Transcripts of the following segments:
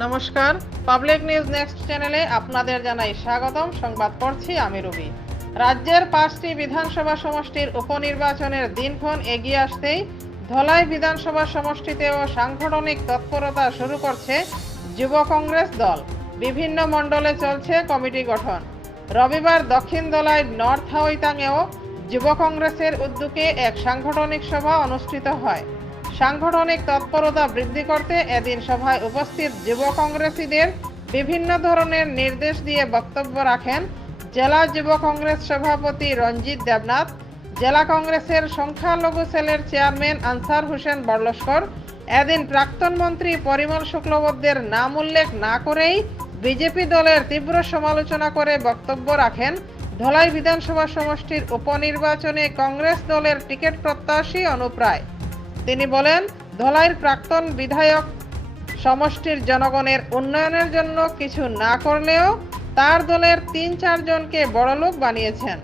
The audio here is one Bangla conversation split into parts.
নমস্কার, পাবলিক নিউজ নেক্সট চ্যানেলে আপনাদের জানাই স্বাগতম। সংবাদ পড়ছি আমি রবি। রাজ্যের 5টি বিধানসভা সমষ্টির উপনির্বাচনের দিনক্ষণ এগিয়ে আসতেই ধলাই বিধানসভা সমষ্টিতেও সাংগঠনিক তৎপরতা শুরু করছে যুব কংগ্রেস দল। বিভিন্ন মণ্ডলে চলছে কমিটি গঠন। রবিবার দক্ষিণ ধলাই নর্থ হাওইতাংয়েও যুব কংগ্রেসের উদ্যোগে এক সাংগঠনিক সভা অনুষ্ঠিত হয়। সাংগঠনিক তৎপরতা বৃদ্ধি করতে এদিন সভায় উপস্থিত যুব কংগ্রেসীদের বিভিন্ন ধরনের নির্দেশ দিয়ে বক্তব্য রাখেন জেলা যুব কংগ্রেস সভাপতি রঞ্জিত দেবনাথ, জেলা কংগ্রেসের সংখ্যালঘু সেলের চেয়ারম্যান আনসার হোসেন বড়লস্কর। এদিন প্রাক্তন মন্ত্রী পরিমল শুক্লবৈদ্যের নাম উল্লেখ না করেই বিজেপি দলের তীব্র সমালোচনা করে বক্তব্য রাখেন ধলাই বিধানসভা সমষ্টির উপনির্বাচনে কংগ্রেস দলের টিকিট প্রত্যাশী অনুপ রায়। তিনি বলেন, ধলাইয়ের প্রাক্তন বিধায়ক সমষ্টির জনগণের উন্নয়নের জন্য কিছু না করলেও তার দলের 3-4 জনকে বড়লোক বানিয়েছেন।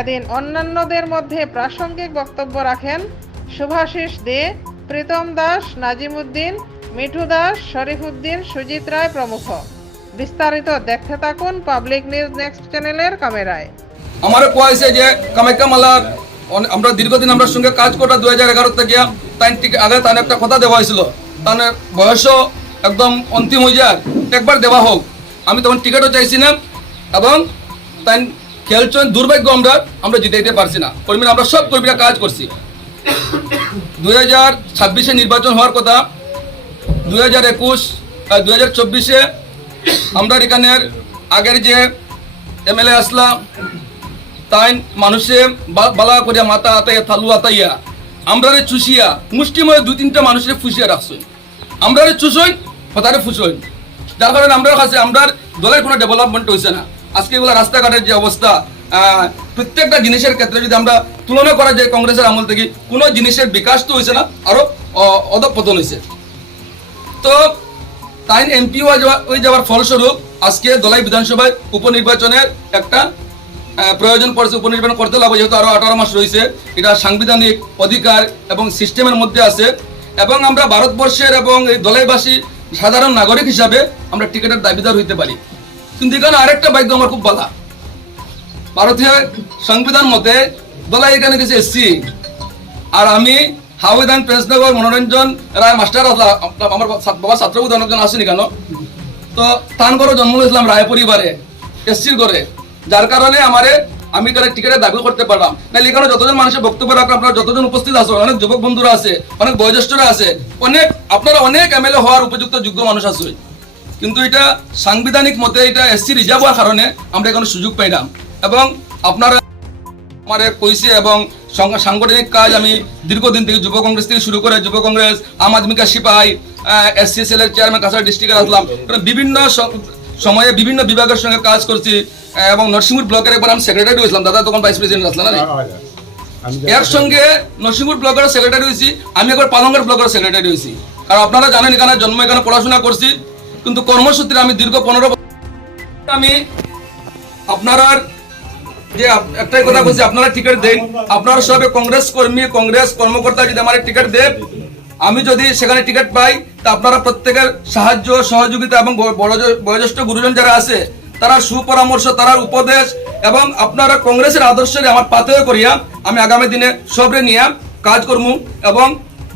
এদিন অন্যান্যদের মধ্যে প্রাসঙ্গিক বক্তব্য রাখেন শুভাশিস দে, প্রীতম দাস, নাজিম উদ্দিন, মিঠু দাস, শরীফ উদ্দিন, সুজিত রায় প্রমুখ। বিস্তারিত দেখতে থাকুন পাবলিক নিউজ নেক্সট চ্যানেলের ক্যামেরায়। আমার কয়েছে যে কামাখ্যা মালা আমরা দীর্ঘদিন আমরা সঙ্গে কাজ করা 2011 থেকে তাই ঠিক আগে তার একটা কথা দেওয়া হয়েছিল, তার বয়সও একদম অন্তিম হয়ে যায়, একবার দেওয়া হোক। আমি তখন টিকিটও চাইছি না এবং তাই খেলছেন দুর্ভাগ্য আমরা জিতাইতে পারছি না। কর্মীরা আমরা সব কর্মীরা কাজ করছি। 2026-এ নির্বাচন হওয়ার কথা, 2021 আর 2024-এ আমরা এখানের আগের যে এমএলএ আসলা তাই মানুষে বালা করিয়া মাথা আতাইয়া থালু আতাইয়া আমরা চুষিয়া মুষ্টিময় 2-3টা মানুষের ফুসিয়া রাখছই, আমরা চুষই হতারে ফুসই, যার কারণে আমরা কাছে আমরা দলের কোনো ডেভেলপমেন্ট হয়েছে না। আজকে এগুলো রাস্তাঘাটের যে অবস্থা, প্রত্যেকটা জিনিসের ক্ষেত্রে যদি আমরা তুলনা করা যায় কংগ্রেসের আমল থেকে কোনো জিনিসের বিকাশ তো হয়েছে না, আরো অধঃপতন হয়েছে। তো তাই এমপি হয়ে যাওয়ার ফলস্বরূপ আজকে ধলাই বিধানসভায় উপনির্বাচনের একটা প্রয়োজন পড়ছে। উপনির্বাচন করতে লাগবে যেহেতু আরো 18 মাস রয়েছে। এটা সাংবিধানিক অধিকার এবং সিস্টেমের মধ্যে আছে এবং আমরা ভারতবর্ষের এবং এই ধলাইবাসী সাধারণ নাগরিক হিসাবে আমরা টিকিটের দাবিদার হইতে পারি। কিন্তু এখানে আরেকটা ভাগ্য আমার খুব ভালো, ভারতীয় সংবিধান মতে ধলাই এখানে কিছু এসছি আর আমি হাওড়ান প্রেসনগর মনোরঞ্জন রায় মাস্টার আমার বাবা ছাত্রবোধ অনেকজন আসেনি কেন, তো তান করে জন্ম হয়েছিলাম রায় পরিবারে এসসির করে, যার কারণে আমি টিকিটের দাবি করতে পারলাম না। এখানে যতজন মানুষের বক্তব্য রাখলাম, আপনারা যতজন উপস্থিত আছেন, অনেক যুবক বন্ধুরা আছে, অনেক বয়োজ্যেষ্ঠরা আছে, আপনারা অনেক এমএলএ হওয়ার উপযুক্ত যোগ্য মানুষ আছে, কিন্তু এটা সাংবিধানিক মতে এটা এসসি রিজার্ভ হওয়ার কারণে আমরা এখানে সুযোগ পাইলাম। এবং আপনারা আমার কইছে এবং সাংগঠনিক কাজ আমি দীর্ঘদিন থেকে যুব কংগ্রেস থেকে শুরু করে যুব কংগ্রেস, আম আদমি কা সিপাহী, SCSL এর চেয়ারম্যান কাছাড় ডিস্ট্রিক্টে আসলাম, বিভিন্ন সময়ে বিভিন্ন বিভাগের সঙ্গে কাজ করছি এবং নরসিংপুর ব্লকের একবার আমি সেক্রেটারি হয়েছিলাম, দাদা তখন ভাইস প্রেসিডেন্ট আসলাম না, এর সঙ্গে নরসিংপুর ব্লকের সেক্রেটারি হয়েছি, আমি একবার পালংঘাট ব্লকের সেক্রেটারি হয়েছি। কারণ আপনারা জানেন এখানে জন্ম, এখানে পড়াশোনা করছি, কিন্তু কর্মসূত্রে আমি দীর্ঘ 15 বছর আমি আপনারা যে একটাই কথা বলছি, আপনারা টিকিট দেন, আপনারা সবাই কংগ্রেস কর্মী কংগ্রেস কর্মকর্তা যদি আমার টিকিট দেন, আমি যদি সেখানে টিকিট পাই তা আপনারা প্রত্যেকের সাহায্য সহযোগিতা এবং বয়োজ্যেষ্ঠ গুরুজন যারা আছে তারা সুপরামর্শ, তারা উপদেশ এবং আপনারা কংগ্রেসের আদর্শে আমার পাথেয় করিয়া আমি আগামী দিনে সবরে নিয়ে কাজ করবো। এবং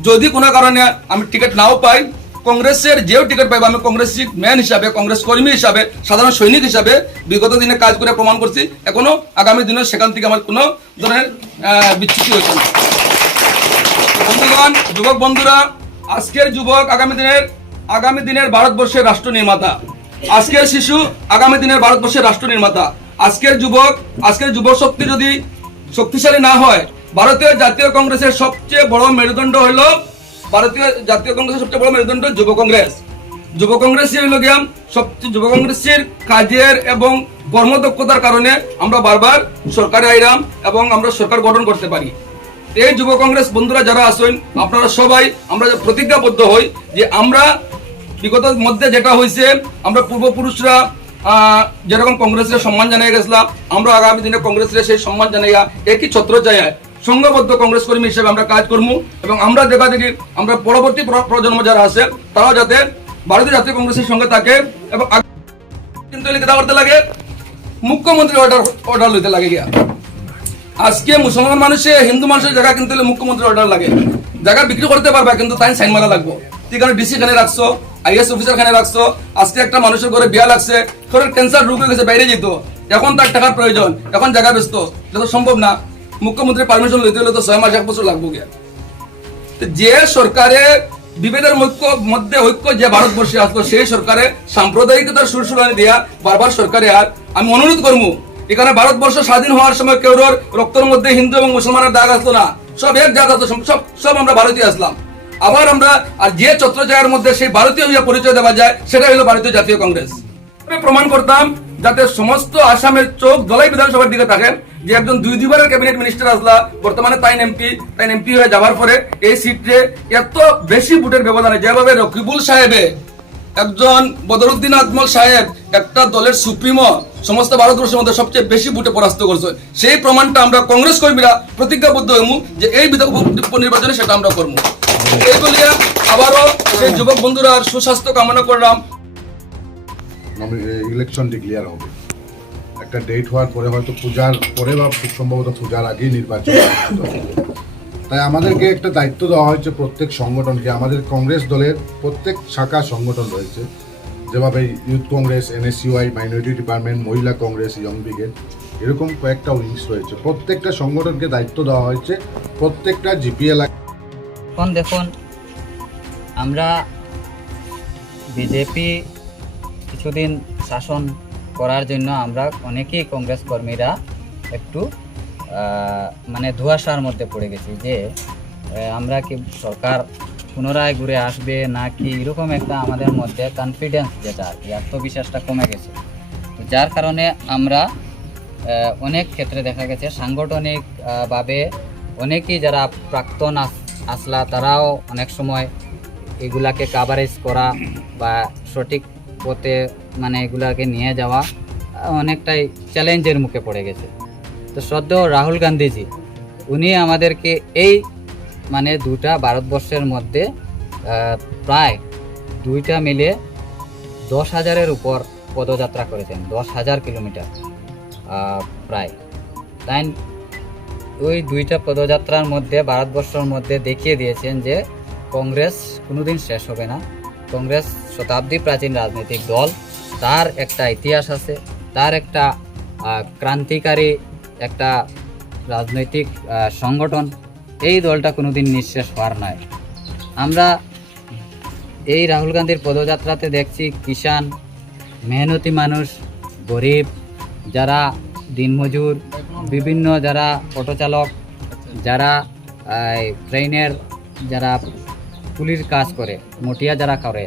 যদি কোনো কারণে আমি টিকিট নাও পাই, কংগ্রেসের যেও টিকিট পাইব আমি কংগ্রেসি ম্যান হিসাবে, কংগ্রেস কর্মী হিসাবে, সাধারণ সৈনিক হিসাবে বিগত দিনে কাজ করে প্রমাণ করছি, এখনো আগামী দিনে সেখান থেকে আমার কোনো ধরনের বিচ্যুতি হয়েছে না। বন্ধুগণ, যুবক বন্ধুরা, আজকের যুবক আগামী দিনের ভারতবর্ষের রাষ্ট্র নির্মাতা, আজকের শিশু আগামী দিনের ভারতবর্ষের রাষ্ট্র নির্মাতা। আজকের যুব শক্তি যদি শক্তিশালী না হয়, ভারতীয় জাতীয় কংগ্রেসের সবচেয়ে বড় মেরুদণ্ড হইল যুব কংগ্রেস। যুব কংগ্রেসই হইল গিয়া সবচেয়ে, যুব কংগ্রেসের কাজের এবং কর্মদক্ষতার কারণে আমরা বারবার সরকারে আইরাম এবং আমরা সরকার গঠন করতে পারি। এই যুব কংগ্রেস বন্ধুরা যারা আছেন, আপনারা সবাই আমরা প্রতিজ্ঞাবদ্ধ হই যে আমরা বিগত মধ্যে যেটা হয়েছে, আমরা পূর্বপুরুষরা যেরকম কংগ্রেসের সম্মান জানিয়ে গেছিলাম, আমরা আগামী দিনে কংগ্রেসের সেই সম্মান জানাইয়া একই ছত্র চাই সংঘবদ্ধ কংগ্রেস কর্মী হিসেবে আমরা কাজ করবো এবং আমরা দেখা দেখি আমরা পরবর্তী প্রজন্ম যারা আছে তারাও যাতে ভারতীয় জাতীয় কংগ্রেসের সঙ্গে থাকে এবং কিন্তু লিখিত করতে লাগে মুখ্যমন্ত্রী অর্ডার লইতে লাগে গিয়া। আজকে মুসলমান মানুষে হিন্দু মানুষের জায়গা কিন্তু মুখ্যমন্ত্রী অর্ডার লাগে, জায়গা বিক্রি করতে পারবা কিন্তু তাই সাইন মারা লাগবো। ঠিক আছে, ডিসি খানে রাখছো, আইএস অফিসার খানে রাখছো। আজকে একটা মানুষের ঘরে বিয়া লাগছে, শরীর ক্যান্সার রোগ হয়ে গেছে, বাইরে যেত, এখন তার টাকার প্রয়োজন, এখন জায়গা ব্যস্ত, এটা তো সম্ভব না। মুখ্যমন্ত্রীর পারমিশন লইতে হলে তো 6 মাস 1 বছর লাগবো গিয়া। যে সরকারে বিভেদের মধ্যে ঐক্য যে ভারতবর্ষে আসলো, সেই সরকারে সাম্প্রদায়িকতার সুরসুরানি দিয়া বারবার সরকারে আর আমি অনুরোধ করবো, এখানে ভারতবর্ষ স্বাধীন হওয়ার সময় কেউ রক্তের মধ্যে হিন্দু এবং মুসলমানের দাগ আসলো না, সব এক জাত আসলো, সব আমরা ভারতীয় আসলাম। আবার আমরা আর যে ছত্র জায়গার মধ্যে সেই ভারতীয় পরিচয় দেওয়া যায়, সেটা হলো ভারতীয় জাতীয় কংগ্রেস। প্রমাণ করতাম যাতে সমস্ত আসামের চোখ ধলাই বিধানসভার দিকে থাকেন, যে একজন 2 বারের ক্যাবিনেট মিনিস্টার আসলা, বর্তমানে তাইন এমপি হয়ে যাওয়ার পরে এই সিটে এত বেশি ভোটের ব্যবধানে যেভাবে রকিবুল সাহেবে, একজন বদরুদ্দিন আজমল সাহেব, একটা দলের সুপ্রিমো, সমস্ত ভারতবর্ষের মধ্যে সবচেয়ে বেশি ভোটে পরাস্ত করছে, সেই প্রমাণটা আমরা কংগ্রেস কর্মীরা প্রতিজ্ঞাবদ্ধ হইমু যে এই উপনির্বাচনে সেটা আমরা করবো। এই বলিয়া আবারও সেই যুবক বন্ধুরা সুস্বাস্থ্য কামনা করলাম। ইলেকশন ডিক্লেয়ার হবে, একটা ডেট হওয়ার পরে হয়তো পূজার পরে বা খুব সম্ভবত পূজার আগেই নির্বাচন হবে। তাই আমাদেরকে একটা দায়িত্ব দেওয়া হয়েছে প্রত্যেক সংগঠনকে। আমাদের কংগ্রেস দলের প্রত্যেক শাখা সংগঠন রয়েছে, যেভাবে youth Congress, NSUI, minority department, মহিলা কংগ্রেস, ইয়ং ব্রিগেড, এরকম কয়েকটা উইংস রয়েছে। প্রত্যেকটা সংগঠনকে দায়িত্ব দেওয়া হয়েছে, প্রত্যেকটা জিপিএল। এখন দেখুন, আমরা বিজেপি কিছুদিন শাসন করার জন্য আমরা অনেকেই কংগ্রেস কর্মীরা একটু মানে ধোঁয়াশার মধ্যে পড়ে গেছি যে আমরা কি সরকার পুনরায় ঘুরে আসবে নাকি, এরকম একটা আমাদের মধ্যে কনফিডেন্স, যেটা আর কি আত্মবিশ্বাসটা কমে গেছে। যার কারণে আমরা অনেক ক্ষেত্রে দেখা গেছে সাংগঠনিকভাবে অনেকেই যারা প্রাক্তন আসলা, তারাও অনেক সময় এগুলাকে কাভারেজ করা বা সঠিক পথে মানে এগুলাকে নিয়ে যাওয়া অনেকটাই চ্যালেঞ্জের মুখে পড়ে গেছে। তো শ্রদ্ধেয় রাহুল গান্ধীজি, উনি আমাদেরকে এই মানে দুটা ভারতবর্ষের মধ্যে প্রায় দুইটা মিলে 10,000-এর উপর পদযাত্রা করেছেন, 10,000 কিলোমিটার প্রায়। তাই ওই দুইটা পদযাত্রার মধ্যে ভারতবর্ষের মধ্যে দেখিয়ে দিয়েছেন যে কংগ্রেস কোনোদিন শেষ হবে না। কংগ্রেস শতাব্দী প্রাচীন রাজনৈতিক দল, তার একটা ইতিহাস আছে, তার একটা ক্রান্তিকারী একটা রাজনৈতিক সংগঠন। এই দলটা কোনোদিন নিঃশেষ হওয়ার নয়। আমরা এই রাহুল গান্ধীর পদযাত্রাতে দেখছি কিষাণ, মেহনতি মানুষ, গরিব, যারা দিনমজুর, বিভিন্ন যারা অটো চালক, যারা ট্রেনের যারা পুলির কাজ করে, মটিয়া যারা করে,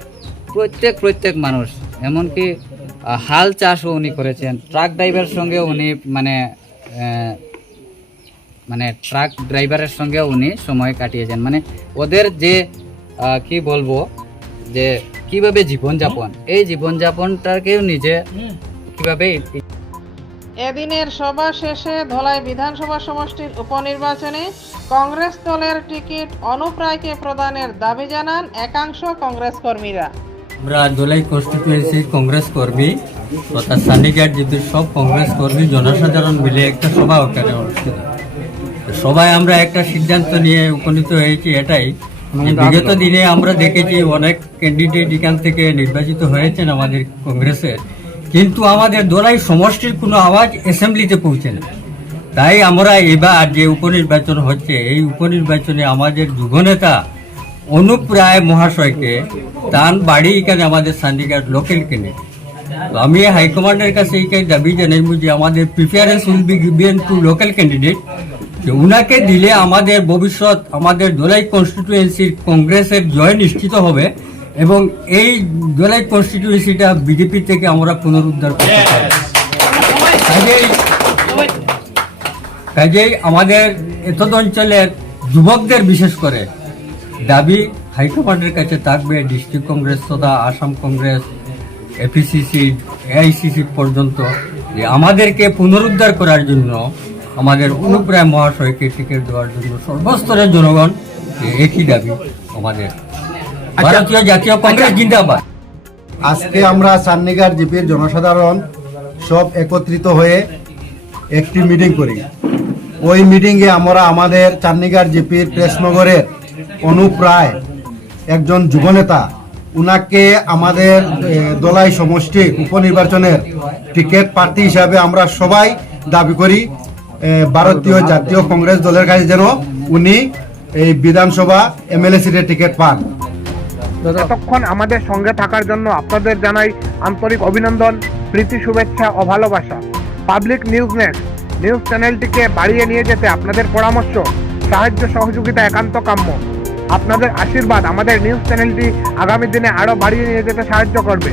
প্রত্যেক মানুষ, এমনকি হাল চাষও উনি করেছেন। ট্রাক ড্রাইভারের সঙ্গেও উনি মানে ট্রাক ড্রাইভারের সঙ্গেও উনি সময় কাটিয়েছেন। মানে ওদের যে কি বলবো, যে কিভাবে জীবনযাপন, এই জীবনযাপনটাকেও নিজে কিভাবে। এদিনের সভা শেষে ধলাই বিধানসভা সমষ্টির উপনির্বাচনে কংগ্রেস দলের টিকিট অনুপ রায়কে প্রদানের দাবি জানান একাংশ কংগ্রেস কর্মীরা। আমরা ধলাই কনস্টিটুয়েন্সি কংগ্রেস কর্মী তথা সান্ডিঘাট জিপির সব কংগ্রেস কর্মী জনসাধারণ মিলে একটা সভা ওখানে অনুষ্ঠিত। সবাই আমরা একটা সিদ্ধান্ত নিয়ে উপনীত হয়েছি এটাই, যে বিগত দিনে আমরা দেখেছি অনেক ক্যান্ডিডেট এখান থেকে নির্বাচিত হয়েছেন আমাদের কংগ্রেসের, কিন্তু আমাদের ধলাই সমষ্টির কোনো আওয়াজ অ্যাসেম্বলিতে পৌঁছে না। তাই আমরা এবার যে উপনির্বাচন হচ্ছে, এই উপনির্বাচনে আমাদের যুবনেতা অনুপ রায় মহাশয়কে, তার বাড়ি এখানে আমাদের সান্ডিঘাট লোকাল ক্যান্ডিডেট। তো আমি হাইকমান্ডের কাছে এইটাই দাবি জানাইব যে আমাদের preference will be given to local candidate, যে উনাকে দিলে আমাদের ভবিষ্যৎ, আমাদের ধলাই কনস্টিটুয়েন্সির কংগ্রেসের জয় নিশ্চিত হবে এবং এই ধলাই কনস্টিটুয়েন্সিটা বিজেপি থেকে আমরা পুনরুদ্ধার করতে পারব। কাজেই আমাদের এতদ অঞ্চলের যুবকদের বিশেষ করে দাবি হাইকমান্ডের কাছে থাকবে, ডিস্ট্রিক্ট কংগ্রেস তথা আসাম কংগ্রেস, এপিসিসি, এআইসিসি পর্যন্ত, যে আমাদেরকে পুনরুদ্ধার করার জন্য আমাদের অনুপ রায় মহাশয়কে টিকিট দেওয়ার জন্য সর্বস্তরের জনগণ একই দাবি আমাদের। ভারতীয় জাতীয় কংগ্রেস জিন্দাবাদ। আজকে আমরা চান্নিগার জিপির জনসাধারণ সব একত্রিত হয়ে একটি মিটিং করি। ওই মিটিংয়ে আমরা আমাদের চান্নিগার জিপির প্রেসনগরের অনুপ রায় একজন যুবনেতা, উনাকে আমাদের দলাই সমষ্টি উপনির্বাচনের টিকিট প্রার্থী হিসাবে আমরা সবাই দাবি করি ভারতীয় জাতীয় কংগ্রেস দলের কাছে যেন উনি এই বিধানসভা এমএলএ সিটের টিকিট পান। এতক্ষণ আমাদের সঙ্গে থাকার জন্য আপনাদের জানাই আন্তরিক অভিনন্দন, প্রীতি, শুভেচ্ছা ও ভালোবাসা। পাবলিক নিউজ নেক্সট নিউজ চ্যানেলটিকে বাড়িয়ে নিয়ে যেতে আপনাদের পরামর্শ, সাহায্য, সহযোগিতা একান্ত কাম্য। আপনাদের আশীর্বাদ আমাদের নিউজ চ্যানেলটি আগামী দিনে আরও বাড়িয়ে নিয়ে যেতে সাহায্য করবে।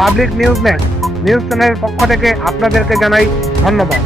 পাবলিক নিউজ নেক্সট নিউজ চ্যানেলের পক্ষ থেকে আপনাদেরকে জানাই ধন্যবাদ।